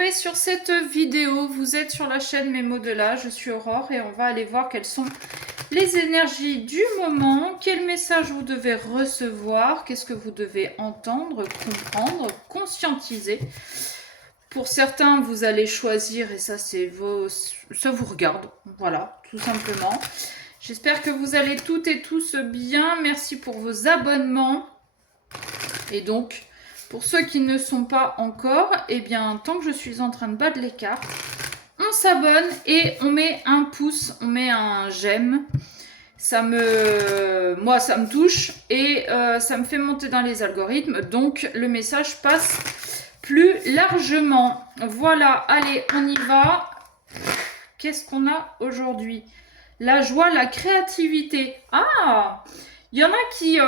tomber sur cette vidéo. Vous êtes sur la chaîne Mes mots de là, je suis Aurore et on va aller voir quelles sont les énergies du moment, quel message vous devez recevoir, qu'est-ce que vous devez entendre, comprendre, conscientiser. Pour certains, vous allez choisir et ça ça vous regarde, voilà, tout simplement. J'espère que vous allez toutes et tous bien. Merci pour vos abonnements. Et donc, pour ceux qui ne sont pas encore, eh bien, tant que je suis en train de battre les cartes, on s'abonne et on met un pouce, on met un j'aime. Moi, ça me touche et ça me fait monter dans les algorithmes. Donc, le message passe plus largement. Voilà, allez, on y va. Qu'est-ce qu'on a aujourd'hui? La joie, la créativité. Ah, il y en a qui...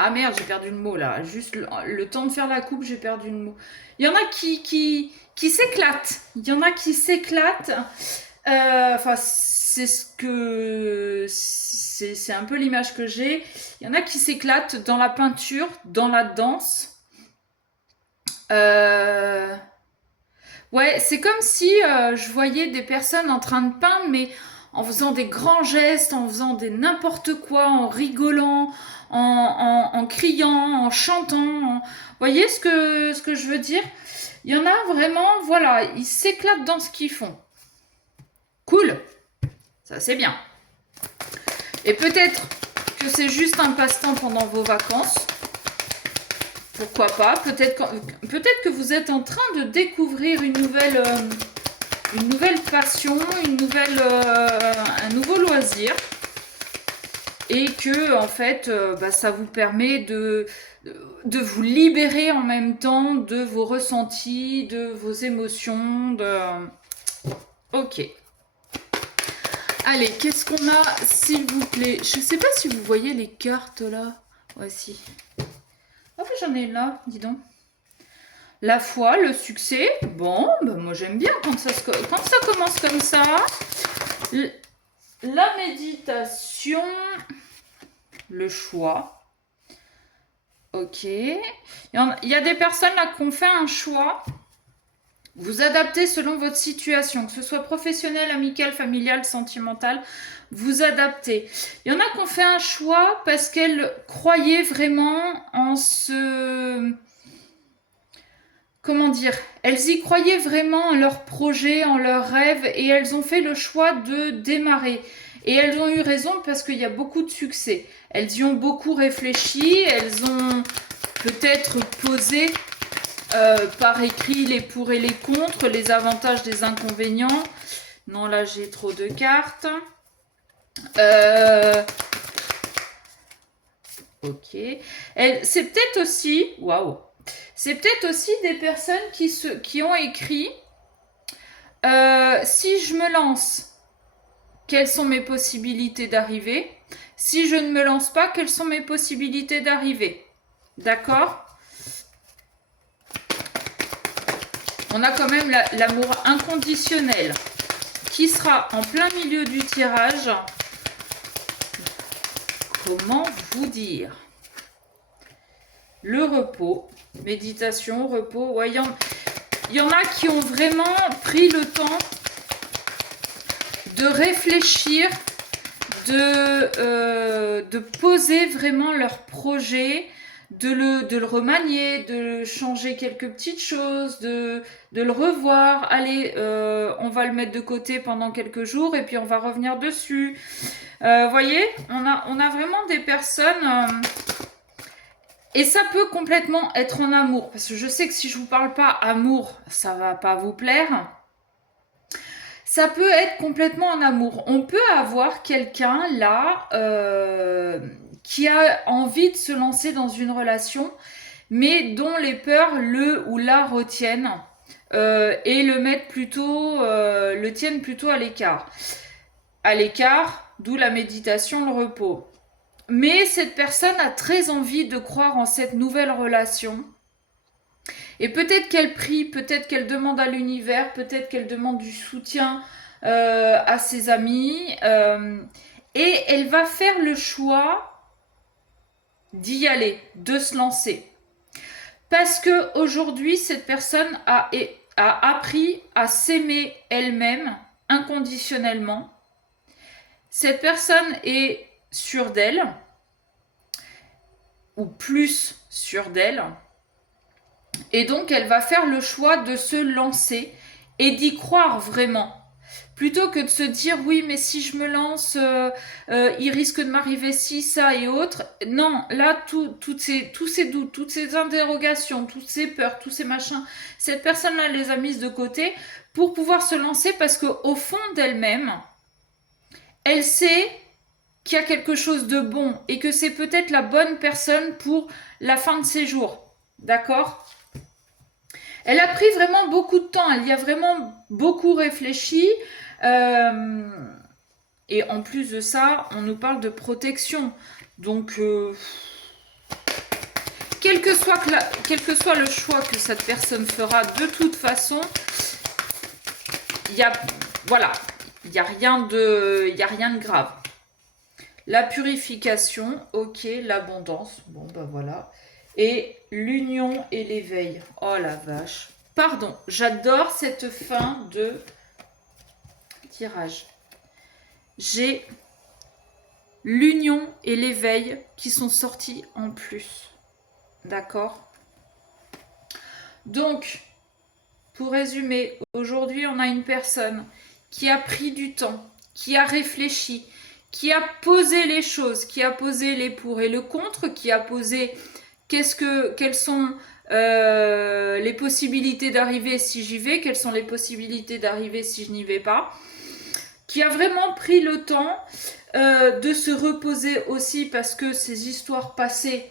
ah merde, j'ai perdu le mot là. Juste le temps de faire la coupe, j'ai perdu le mot. Il y en a qui s'éclatent. Il y en a qui s'éclatent. Enfin, c'est ce que... C'est un peu l'image que j'ai. Il y en a qui s'éclatent dans la peinture, dans la danse. Ouais, c'est comme si je voyais des personnes en train de peindre, mais en faisant des grands gestes, en faisant des n'importe quoi, en rigolant, en criant, en chantant. Vous voyez ce que je veux dire? Il y en a vraiment, voilà, ils s'éclatent dans ce qu'ils font. Cool, ça c'est bien. Et peut-être que c'est juste un passe-temps pendant vos vacances. Pourquoi pas? Peut-être que vous êtes en train de découvrir une nouvelle passion, un nouveau loisir. Et que, en fait, ça vous permet de vous libérer en même temps de vos ressentis, de vos émotions. Ok. Allez, qu'est-ce qu'on a, s'il vous plaît? Je ne sais pas si vous voyez les cartes là. Voici. Oh, j'en ai là, dis donc. La foi, le succès. Bon, moi j'aime bien quand ça commence comme ça. La méditation. Le choix. Ok. Il y a des personnes là qui ont fait un choix. Vous adaptez selon votre situation, que ce soit professionnel, amical, familial, sentimental, vous adaptez. Il y en a qui ont fait un choix parce qu'elles croyaient vraiment en ce... Comment dire? Elles y croyaient vraiment en leur projet, en leurs rêves, et elles ont fait le choix de démarrer. Et elles ont eu raison parce qu'il y a beaucoup de succès. Elles y ont beaucoup réfléchi, elles ont peut-être posé par écrit les pour et les contre, les avantages, les inconvénients. Non, là j'ai trop de cartes. Ok. C'est peut-être aussi... Waouh. C'est peut-être aussi des personnes qui ont écrit si je me lance, quelles sont mes possibilités d'arriver? Si je ne me lance pas, quelles sont mes possibilités d'arriver? D'accord? On a quand même l'amour inconditionnel qui sera en plein milieu du tirage. Comment vous dire? Le repos, méditation, repos. Ouais, il y en a qui ont vraiment pris le temps de réfléchir, de poser vraiment leur projet, de le remanier, de changer quelques petites choses, de le revoir. Allez, on va le mettre de côté pendant quelques jours et puis on va revenir dessus. Voyez, on a vraiment des personnes... et ça peut complètement être en amour. Parce que je sais que si je vous parle pas amour, ça va pas vous plaire. Ça peut être complètement en amour. On peut avoir quelqu'un là qui a envie de se lancer dans une relation, mais dont les peurs le ou la retiennent et le tiennent plutôt à l'écart. À l'écart, d'où la méditation, le repos. Mais cette personne a très envie de croire en cette nouvelle relation. Et peut-être qu'elle prie, peut-être qu'elle demande à l'univers, peut-être qu'elle demande du soutien à ses amis. Et elle va faire le choix d'y aller, de se lancer. Parce que aujourd'hui, cette personne a appris à s'aimer elle-même inconditionnellement. Cette personne est sûre d'elle, ou plus sûre d'elle, et donc elle va faire le choix de se lancer et d'y croire vraiment. Plutôt que de se dire oui mais si je me lance il risque de m'arriver ci, ça et autres. Non, là tous ces doutes, toutes ces interrogations, toutes ces peurs, tous ces machins, cette personne-là les a mises de côté pour pouvoir se lancer parce qu'au fond d'elle-même, elle sait qu'il y a quelque chose de bon et que c'est peut-être la bonne personne pour la fin de ses jours. D'accord ? Elle a pris vraiment beaucoup de temps, elle y a vraiment beaucoup réfléchi. Euh, et en plus de ça, on nous parle de protection. Donc, quel que soit le choix que cette personne fera, de toute façon, il y a, voilà, il n'y a rien de grave. La purification, ok, l'abondance, bon ben voilà. Et l'union et l'éveil. Oh la vache. Pardon, j'adore cette fin de tirage. J'ai l'union et l'éveil qui sont sortis en plus. D'accord ? Donc, pour résumer, aujourd'hui, on a une personne qui a pris du temps, qui a réfléchi, qui a posé les choses, qui a posé les pour et le contre, qui a posé quelles sont les possibilités d'arriver si j'y vais, quelles sont les possibilités d'arriver si je n'y vais pas, qui a vraiment pris le temps de se reposer aussi parce que ces histoires passées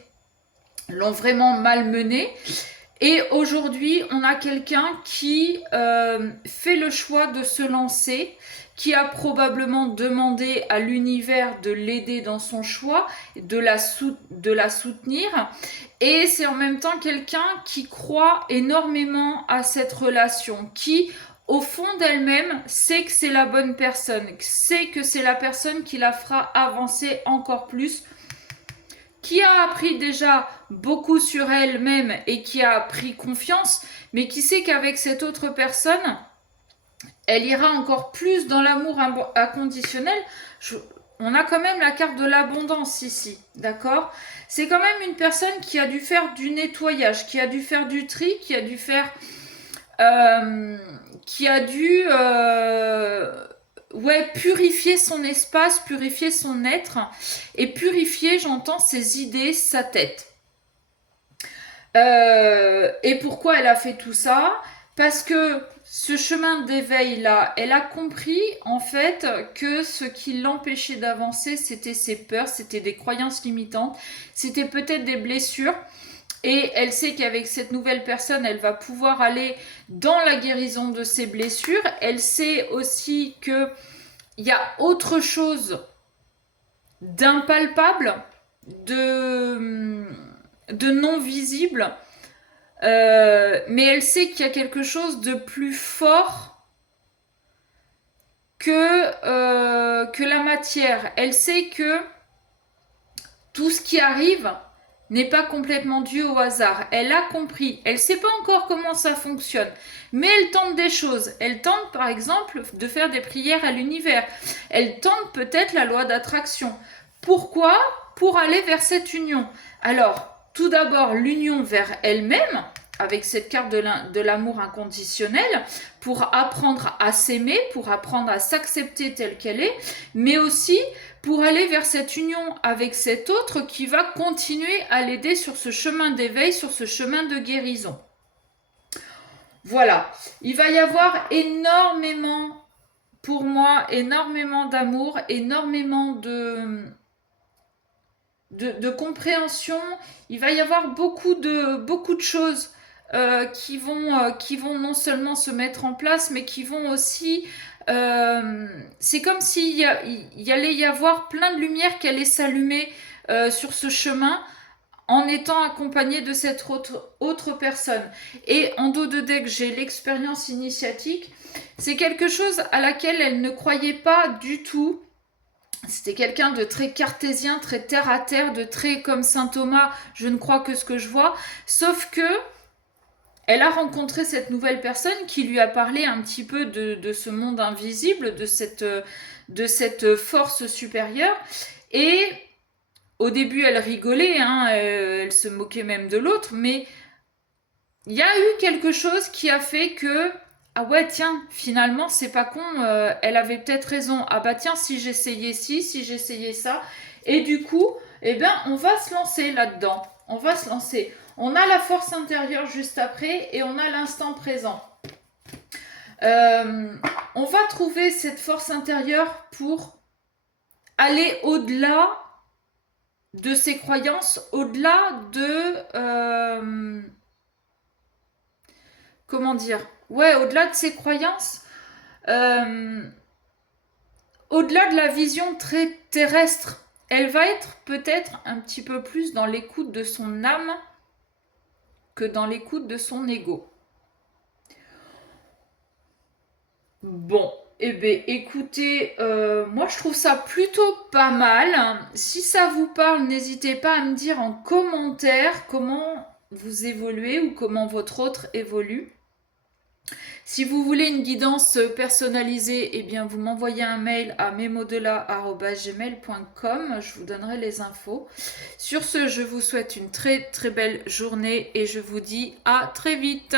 l'ont vraiment malmenée. Et aujourd'hui, on a quelqu'un qui fait le choix de se lancer, qui a probablement demandé à l'univers de l'aider dans son choix, de la soutenir. Et c'est en même temps quelqu'un qui croit énormément à cette relation, qui, au fond d'elle-même, sait que c'est la bonne personne, sait que c'est la personne qui la fera avancer encore plus, qui a appris déjà beaucoup sur elle-même et qui a pris confiance, mais qui sait qu'avec cette autre personne, elle ira encore plus dans l'amour inconditionnel. On a quand même la carte de l'abondance ici, d'accord ? C'est quand même une personne qui a dû faire du nettoyage, qui a dû faire du tri, qui a dû faire... purifier son espace, purifier son être. Et purifier, j'entends, ses idées, sa tête. Et pourquoi elle a fait tout ça ? Parce que ce chemin d'éveil là, elle a compris en fait que ce qui l'empêchait d'avancer, c'était ses peurs, c'était des croyances limitantes, c'était peut-être des blessures. Et elle sait qu'avec cette nouvelle personne, elle va pouvoir aller dans la guérison de ses blessures. Elle sait aussi qu'il y a autre chose d'impalpable, de non visible, mais elle sait qu'il y a quelque chose de plus fort que la matière. Elle sait que tout ce qui arrive n'est pas complètement dû au hasard. Elle a compris. Elle ne sait pas encore comment ça fonctionne, mais elle tente des choses. Elle tente par exemple de faire des prières à l'univers. Elle tente peut-être la loi d'attraction. Pourquoi ? Pour aller vers cette union. Alors, tout d'abord, l'union vers elle-même, avec cette carte de l'amour inconditionnel, pour apprendre à s'aimer, pour apprendre à s'accepter telle qu'elle est, mais aussi pour aller vers cette union avec cet autre qui va continuer à l'aider sur ce chemin d'éveil, sur ce chemin de guérison. Voilà, il va y avoir énormément, pour moi, énormément d'amour, énormément de compréhension. Il va y avoir beaucoup de choses qui vont non seulement se mettre en place, mais qui vont aussi... c'est comme s'il y allait y avoir plein de lumière qui allait s'allumer sur ce chemin en étant accompagné de cette autre personne. Et en dos de deck, j'ai l'expérience initiatique. C'est quelque chose à laquelle elle ne croyait pas du tout. C'était quelqu'un de très cartésien, très terre à terre, de très comme saint Thomas, je ne crois que ce que je vois. Sauf que elle a rencontré cette nouvelle personne qui lui a parlé un petit peu de ce monde invisible, de cette force supérieure. Et au début, elle rigolait, hein, elle se moquait même de l'autre, mais il y a eu quelque chose qui a fait que ah ouais tiens finalement c'est pas con, elle avait peut-être raison, ah bah tiens si j'essayais ci, si j'essayais ça, et du coup eh bien on va se lancer là-dedans, on va se lancer, on a la force intérieure juste après et on a l'instant présent. Euh, on va trouver cette force intérieure pour aller au-delà de ses croyances, au-delà de comment dire, ouais, au-delà de ses croyances, euh, au-delà de la vision très terrestre, elle va être peut-être un petit peu plus dans l'écoute de son âme que dans l'écoute de son ego. Bon, eh bien, écoutez, moi je trouve ça plutôt pas mal. Si ça vous parle, n'hésitez pas à me dire en commentaire comment vous évoluez ou comment votre autre évolue. Si vous voulez une guidance personnalisée, eh bien vous m'envoyez un mail à memodela@gmail.com, je vous donnerai les infos. Sur ce, je vous souhaite une très très belle journée et je vous dis à très vite.